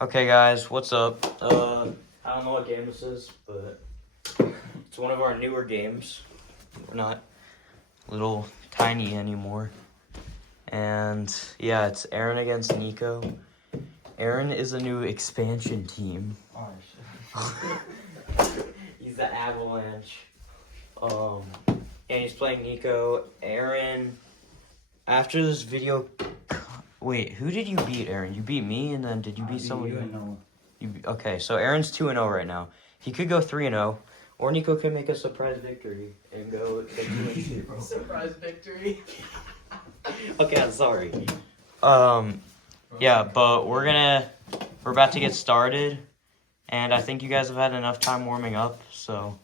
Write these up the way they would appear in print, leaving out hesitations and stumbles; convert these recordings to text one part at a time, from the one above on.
Okay, guys, what's up? I don't know what game this is, but it's one of our newer games. We're not little tiny anymore. And yeah, it's Aaron against Nico. Aaron is a new expansion team. Oh, shit. He's the Avalanche. And he's playing Nico. Aaron, after this video... Wait, who did you beat, Aaron? You beat me, and then did you beat someone? Okay, so Aaron's 2-0 right now. He could go 3-0, or Nico could make a surprise victory and go 2-2. Surprise victory. Okay, I'm sorry. Yeah, but we're about to get started, and I think you guys have had enough time warming up, so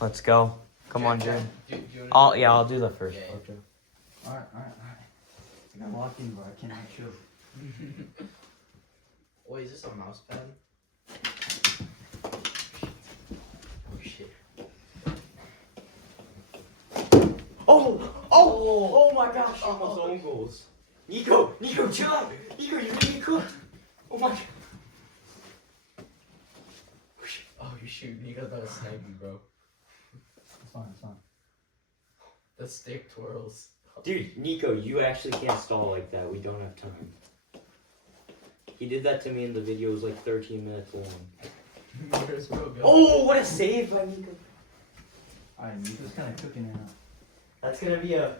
let's go. Come on, Jim. I'll do the first. Yeah. Okay. Alright. I got locked in, but I cannot show. Wait, is this a mouse pad? Oh shit. Oh my gosh, almost own goals. Nico, chill out. Nico, you're getting cooked. Oh my god. Oh shoot, Nico's about to snipe you, bro. It's fine. The stick twirls. Dude, Nico, you actually can't stall like that. We don't have time. He did that to me in the video. It was like 13 minutes long. Where's bro go? Oh, what a save by Nico. Alright, Nico's kind of cooking it up. That's going to be a...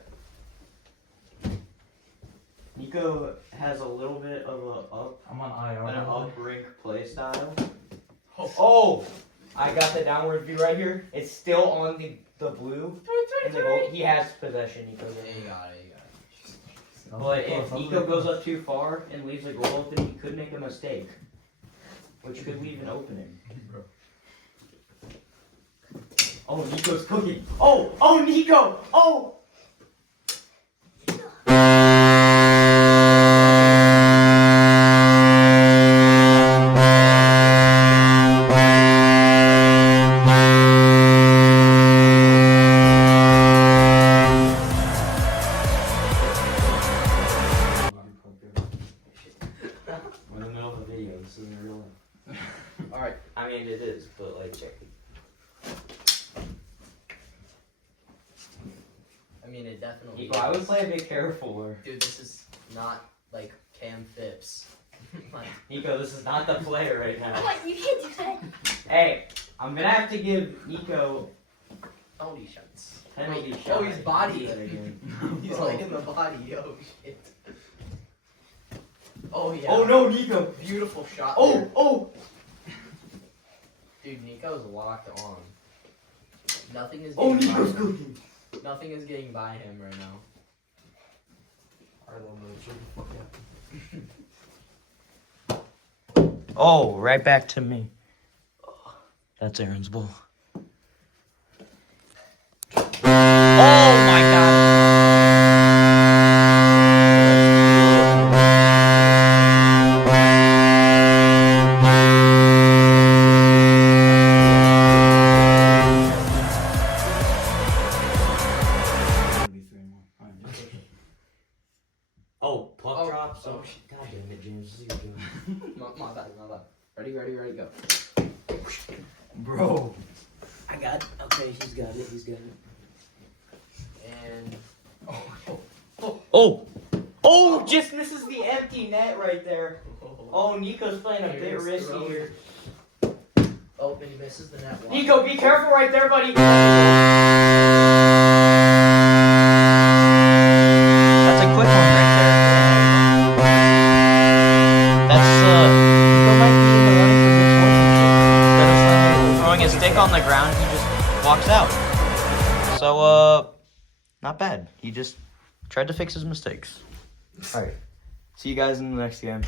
Nico has a little bit of I'm on IR. an up-rink play style. Oh. Oh! I got the downward view right here. It's still on the blue. And the goal. He has possession, Nico. Yeah, you got it. But if Nico goes up too far and leaves a goal open, he could make a mistake. Which could leave an opening. Oh, Nico's cooking. Oh, Nico! Oh! We're in the middle of a video. This isn't real life. Alright. I mean, it is, but like, check it. I mean, it definitely Nico, I would play a bit careful. Dude, this is not like Cam Phipps. Like, Nico, this is not the play right now. What? You can't do that. Hey, I'm gonna have to give Nico penalty shots. penalty Wait, shot. oh, he's body. That again. He's like in the body. Oh shit. Oh yeah. Oh no, Nico! Beautiful shot. there. Oh! Dude, Nico's locked on. Nothing is. Oh, getting by Nico's him. cooking. Nothing is getting by him right now. Oh, right back to me. That's Aaron's ball. Oh my god! Oh, puck Oh, drops. oh. God damn it, James. What are you doing? My bad. Ready, go. Bro. I got it. Okay, he's got it. And Oh, just misses the empty net right there. Oh, Nico's playing a bit risky here. oh, and he misses the net. Nico, be careful right there, buddy. That's a quick one right there. Nico might be in the running for good sportsmanship. Instead of throwing his stick on the ground, he just walks out. So, not bad. He just tried to fix his mistakes. Alright. See you guys in the next game.